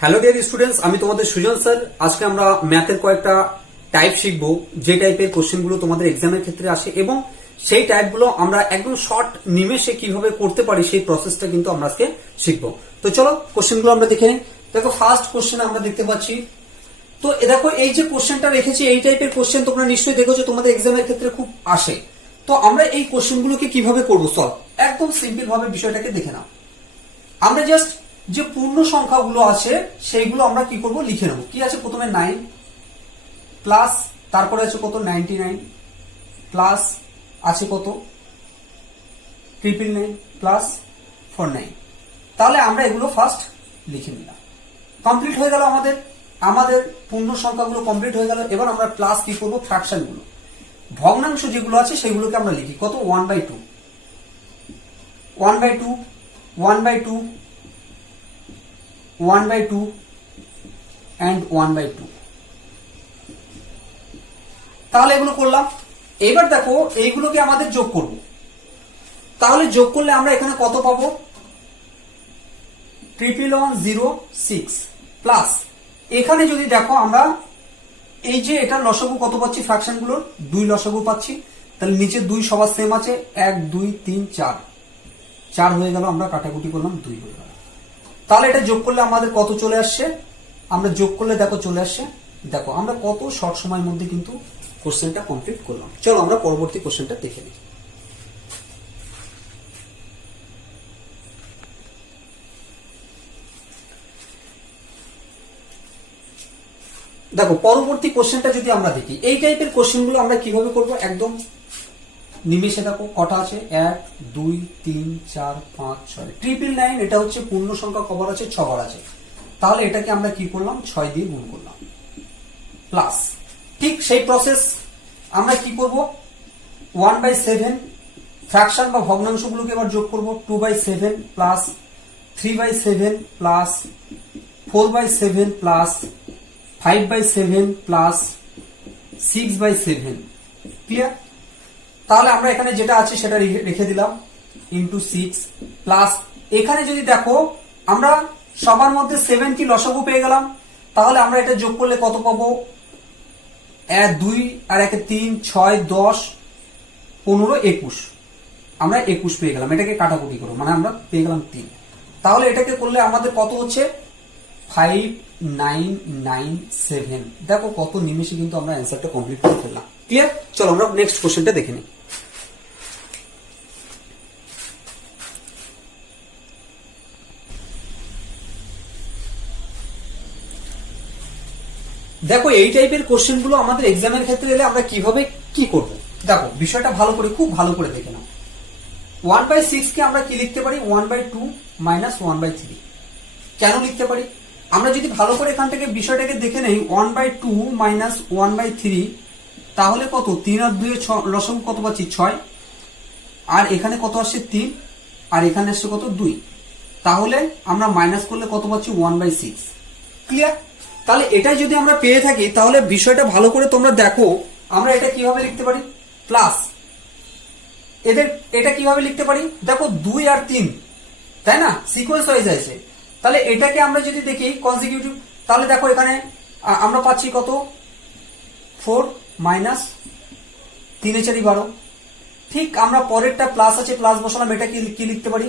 Hello dear students, আমি তোমাদের Sujan sir. আজকে আমরা ম্যাথের কয়েকটা টাইপ শিখবো, যে টাইপের কোশ্চেনগুলো তোমাদের এক্সামের ক্ষেত্রে আসে এবং সেই টাইপগুলো আমরা একদম শর্ট নিমেষে কিভাবে করতে পারি সেই প্রসেসটা কিন্তু আমরা আজকে শিখবো। তো চলো কোশ্চেনগুলো আমরা দেখে নিই। দেখো ফার্স্ট কোশ্চেন আমরা দেখতে পাচ্ছি। তো দেখো এই যে কোশ্চেনটা রেখেছি, এই টাইপের কোশ্চেন তোমরা নিশ্চয়ই দেখেছো তোমাদের এক্সামের ক্ষেত্রে খুব আসে। তো আমরা এই কোশ্চেনগুলোকে কিভাবে করবো সলভ, একদম সিম্পল ভাবে বিষয়টাকে দেখে নাও। আমরা জাস্ট যে পূর্ণ সংখ্যাগুলো আছে সেইগুলো আমরা কি করব, লিখে নেব। কি আছে, প্রথমে 9 প্লাস তারপরে আছে কত 99 প্লাস আছে কত 999 প্লাস 49। তাহলে আমরা এগুলো ফার্স্ট লিখে নিলাম। কমপ্লিট হয়ে গেল আমাদের পূর্ণ সংখ্যাগুলো কমপ্লিট হয়ে গেল। এবার আমরা প্লাস কি করব, ফ্র্যাকশন গুলো, ভগ্নাংশ যেগুলো আছে সেগুলোকে আমরা লিখি। কত 1/2 1/2 1/2 1/2 and 1/2। তাহলে এগুলো করলাম। এবার দেখো এইগুলোকে আমাদের যোগ করব। তাহলে যোগ করলে আমরা এখানে কত পাবো, 11106 প্লাস এখানে যদি দেখো আমরা এই যে এটা লসাগু কত পাচ্ছি, ফ্র্যাকশন গুলোর 2 লসাগু পাচ্ছি। তাহলে নিচে 2 সবার সেম আছে, 1 2 3 4 হয়ে গেল। আমরা কাটাকুটি করলাম, 2 হয়ে গেল। তাহলে এটা যোগ করলে আমাদের কত চলে আসছে, আমরা যোগ করলে দেখো চলে আসছে। দেখো আমরা কত শর্ট সময়ের মধ্যে কিন্তু কোশ্চেনটা কমপ্লিট করলাম। চলো আমরা পরবর্তী কোশ্চেনটা দেখে নিই। দেখো পরবর্তী কোশ্চেনটা যদি আমরা দেখি, এই টাইপের কোশ্চেনগুলো আমরা কিভাবে করব, একদম নিমেষে। দেখো কটা আছে, 1 2 3 4 5 6। 999 এটা হচ্ছে পূর্ণ সংখ্যা কবার আছে, 6 বার আছে। তাহলে এটাকে আমরা কি করলাম, 6 দিয়ে গুণ করলাম প্লাস। ঠিক সেই প্রসেস আমরা কি করব, 1/7 ফ্র্যাকশন বা ভগ্নাংশগুলোকে এবার যোগ করব। 2/7 plus 3/7 plus 4/7 plus 5/7 plus 6/7। Clear? তাহলে আমরা এখানে যেটা আছে সেটা রেখে দিলাম, ইন্টু 6 প্লাস এখানে যদি দেখো আমরা সবার মধ্যে 7 কি লসাগু পেয়ে গেলাম। তাহলে আমরা এটা যোগ করলে কত পাবো, 1 2 আর 1 3 6 10 15 21। আমরা 21 পেয়ে গেলাম। এটাকে কাটাকুটি করো, মানে আমরা পেয়ে গেলাম 3। তাহলে এটাকে করলে আমাদের কত হচ্ছে, 5997। দেখো কত নিমেষে কিন্তু আমরা অ্যান্সারটা কমপ্লিট করে ফেললাম। ক্লিয়ার? চলো আমরা নেক্সট কোশ্চেনটা দেখে নিই। দেখো এই টাইপের কোশ্চেনগুলো আমাদের এক্সামের ক্ষেত্রে এলে আমরা কিভাবে কি করব, দেখো বিষয়টা ভালো করে, খুব ভালো করে দেখে নাও। 1/6 কে আমরা কি লিখতে পারি, 1/2 মাইনাস 1/3। কেন লিখতে পারি, আমরা যদি ভালো করে এখান থেকে বিষয়টাকে দেখে নেই, 1/2 মাইনাস 1/3 তাহলে কত, 3 আর 2 লসাগু কত পাচ্ছি, 6। আর এখানে কত আসছে, 3। আর এখানে আসছে কত, 2। তাহলে আমরা মাইনাস করলে কত পাচ্ছি, 1/6। ক্লিয়ার? তাহলে এটাই যদি আমরা পেয়ে থাকি তাহলে বিষয়টা ভালো করে তোমরা দেখো, আমরা এটা কিভাবে লিখতে পারি, প্লাস এটা কিভাবে লিখতে পারি, দেখো 2 আর 3, তাই না, সিকোয়েন্স ওয়াইজ আছে। তাহলে এটাকে আমরা যদি দেখি কনসিকিউটিভ, তাহলে দেখো এখানে আমরা পাচ্ছি কত, 4 মাইনাস 3 4 12। ঠিক আমরা পরেরটা প্লাস আছে, প্লাস বসালাম। এটা কি লিখতে পারি,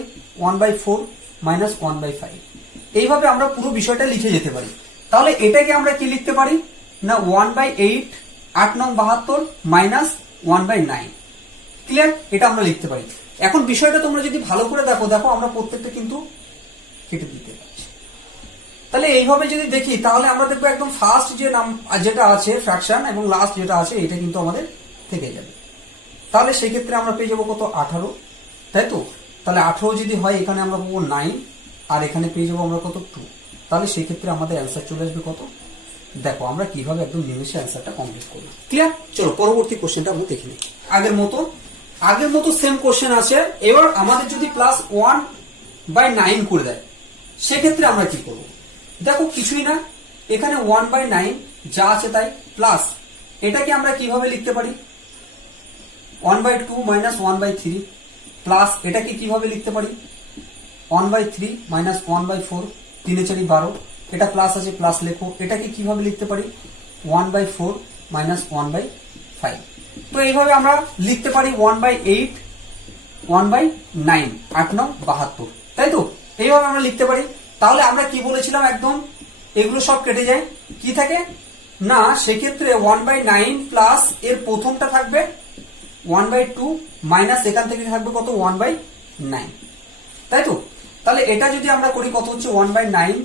1/4 মাইনাস 1/5। এইভাবে আমরা পুরো বিষয়টা লিখে যেতে পারি। তাহলে এটাকে আমরা কি লিখতে পারি না, 1/8 8 9 72 মাইনাস 1/9। ক্লিয়ার? এটা আমরা লিখতে পারি। এখন বিষয়টা তোমরা যদি ভালো করে দেখো, দেখো আমরা প্রত্যেকটা কিন্তু কেটে দিতে পারছি। তাহলে এইভাবে যদি দেখি তাহলে আমরা দেখবো একদম ফার্স্ট যে নাম যেটা আছে ফ্র্যাকশন এবং লাস্ট যেটা আছে এটা কিন্তু আমাদের থেকে যাবে। তাহলে সেই ক্ষেত্রে আমরা পেয়ে যাবো কত, 18, তাই তো। তাহলে 18 যদি হয়, এখানে আমরা পাবো 9 আর এখানে পেয়ে যাবো আমরা কত, 2। তাহলে সেই ক্ষেত্রে আমাদের অ্যান্সার চলে আসবে কত, দেখো আমরা কিভাবে একদম নিমেষে অ্যান্সারটা কমপ্লিট করলাম। ক্লিয়ার? চলো পরবর্তী কোশ্চেনটা আমরা দেখে নিই। আগের মতো সেম কোশ্চেন আছে। এবার আমাদের যদি প্লাস 1/9 করে দেয় সেক্ষেত্রে আমরা কি করব, দেখো কিছুই না, এখানে 1/9 যা আছে তাই, প্লাস এটাকে আমরা কিভাবে লিখতে পারি, 1/2 মাইনাস 1/3 প্লাস এটাকে কিভাবে লিখতে পারি, 1/3 মাইনাস 1/4, 3 4 12। এটা প্লাস আছে প্লাস লেখো। এটাকে কিভাবে লিখতে পারি 1/4 মাইনাস 1/5। তো এইভাবে আমরা লিখতে পারি 1/8 1/9 8 9 72, তাই তো এইভাবে আমরা লিখতে পারি। তাহলে আমরা কি বলেছিলাম একদম এগুলো সব কেটে যায়, কি থাকে না সেক্ষেত্রে 1/9 প্লাস এর প্রথমটা থাকবে 1/2 মাইনাস এখান থেকে থাকবে কত 1/9, তাই তো। তাহলে এটা যদি আমরা করি কত হচ্ছে 1/9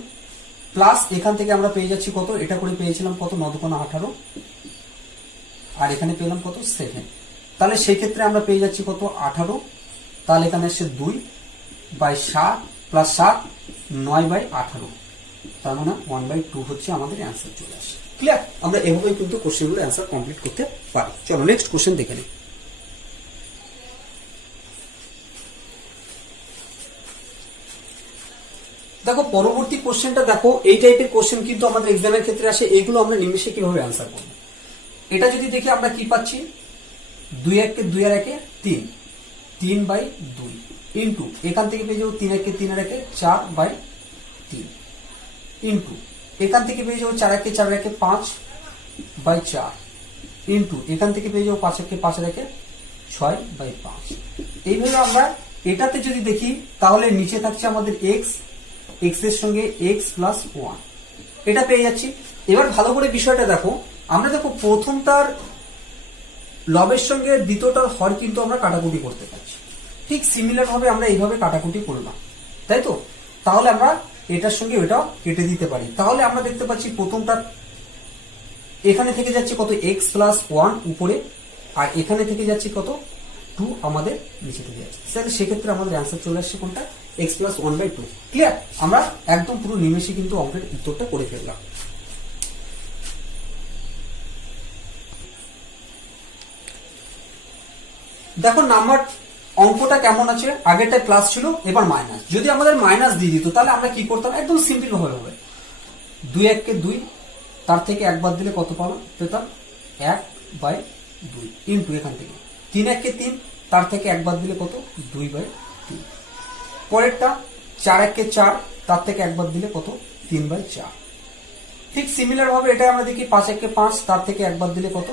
প্লাস এখান থেকে আমরা পেয়ে যাচ্ছি কত, এটা করে পেয়েছিলাম কত 9 2 18 আর এখানে পেলাম কত 7। তাহলে সেই ক্ষেত্রে আমরা পেয়ে যাচ্ছি কত 18। তাহলে এখানে এসে 2/7 প্লাস 7 9/18, তার মানে 1/2 হচ্ছে আমাদের অ্যান্সার চলে আসে। ক্লিয়ার? আমরা এভাবেই কিন্তু কোশ্চেনগুলো অ্যান্সার কমপ্লিট করতে পারি। চলো নেক্সট কোশ্চেন দেখে নিই। দেখো পরবর্তী কোশ্চেনটা দেখো, এই টাইপের কোশ্চেন কিন্তু আমাদের এক্সামের ক্ষেত্রে আসে, এগুলো আমরা নিমেষে কিভাবে অ্যান্সার করব। এটা যদি দেখি আমরা কি পাচ্ছি 2 1 কে 2 আর 1 3 3/2 ইন্টু এখান থেকে পেয়ে যাবো 3 1 কে 3 আর 1 4/3 ইন্টু এখান থেকে পেয়ে যাবো 4 1 কে 4 আর 1 5/4 ইন্টু এখান থেকে পেয়ে যাবো 5 1 কে 5 আর 1 6/5। এইভাবে আমরা এটাতে যদি দেখি তাহলে নিচে থাকছে আমাদের x এর সঙ্গে x প্লাস 1, এটা পেয়ে যাচ্ছি। এবার ভালো করে বিষয়টা দেখো, আমরা দেখো প্রথমটার লবের সঙ্গে দ্বিতীয়টার হর কিন্তু আমরা কাটাকুটি করতে পারছি, ঠিক সিমিলার ভাবে আমরা এইভাবে কাটাকুটি করলাম, তাই তো। তাহলে আমরা এটার সঙ্গে ওটাও কেটে দিতে পারি। তাহলে আমরা দেখতে পাচ্ছি প্রথমটা এখানে থেকে যাচ্ছে কত x প্লাস 1 উপরে, আর এখানে থেকে যাচ্ছে কত 2 আমাদের নিচে থেকে যাচ্ছে। তাহলে সেক্ষেত্রে আমাদের অ্যান্সার চলে আসছে কোনটা x প্লাস 1/2। ক্লিয়ার? আমরা একদম পুরো নিমেষে কিন্তু অঙ্কের উত্তরটা করে ফেললাম। দেখো নাম্বার অঙ্কটা কেমন আছে, আগেরটা প্লাস ছিল এবার মাইনাস। যদি আমাদের মাইনাস দিয়ে দিত তাহলে আমরা কি করতাম, একদম সিম্পল ভাবে হবে 2 1 কে 2 তার থেকে একবার দিলে কত পেতাম 1/2 ইন্টু এখান থেকে 3 1 কে 3 তার থেকে একবার দিলে কত 2/3। পরেরটা 4 1 কে 4 তার থেকে একবার দিলে কত 3/4। ঠিক সিমিলার ভাবে এটা আমরা দেখি 5 1 কে 5 তার থেকে একবার দিলে কত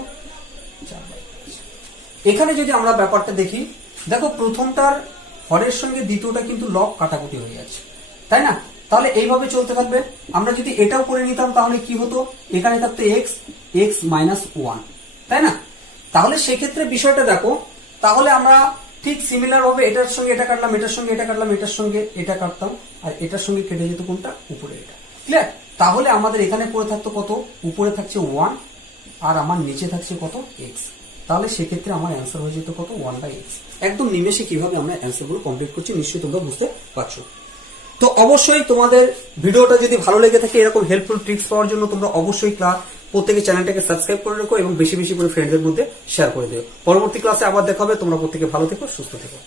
4/5। এখানে যদি আমরা ব্যাপারটা দেখি, দেখো প্রথমটার হরের সঙ্গে দ্বিতীয়টা কিন্তু লব কাটাকুটি হয়ে যাচ্ছে, তাই না। তাহলে এইভাবে চলতে থাকবে। আমরা যদি এটাও করে নিতাম তাহলে কি হতো, এখানে থাকতো x মাইনাস 1, তাই না। তাহলে সেক্ষেত্রে বিষয়টা দেখো, তাহলে আমরা ঠিক সিমিলার ভাবে এটার সঙ্গে এটা কাটলাম, এটার সঙ্গে এটা কাটলাম, এটার সঙ্গে এটা কাটতাম, আর এটার সঙ্গে কেটে যেত কোনটা উপরে এটা। ক্লিয়ার? তাহলে আমাদের এখানে পড়ে থাকতো কত, উপরে থাকছে 1 আর আমার নিচে থাকছে কত x। তাহলে সেক্ষেত্রে আমার অ্যান্সার হয়ে যেত কত 1/x। একদম নিমেষে কিভাবে আমরা অ্যান্সারগুলো কমপ্লিট করছি নিশ্চয়ই তোমরা বুঝতে পারছো। তো অবশ্যই তোমাদের ভিডিওটা যদি ভালো লেগে থাকে এরকম হেল্পফুল ট্রিক্স পাওয়ার জন্য তোমরা অবশ্যই প্রত্যেকে চ্যানেলটাকে সাবস্ক্রাইব করে রাখো এবং বেশি বেশি করে ফ্রেন্ডদের মধ্যে শেয়ার করে দিও। পরবর্তী ক্লাসে আবার দেখা হবে। তোমরা প্রত্যেকে ভালো থেকো, সুস্থ থেকো।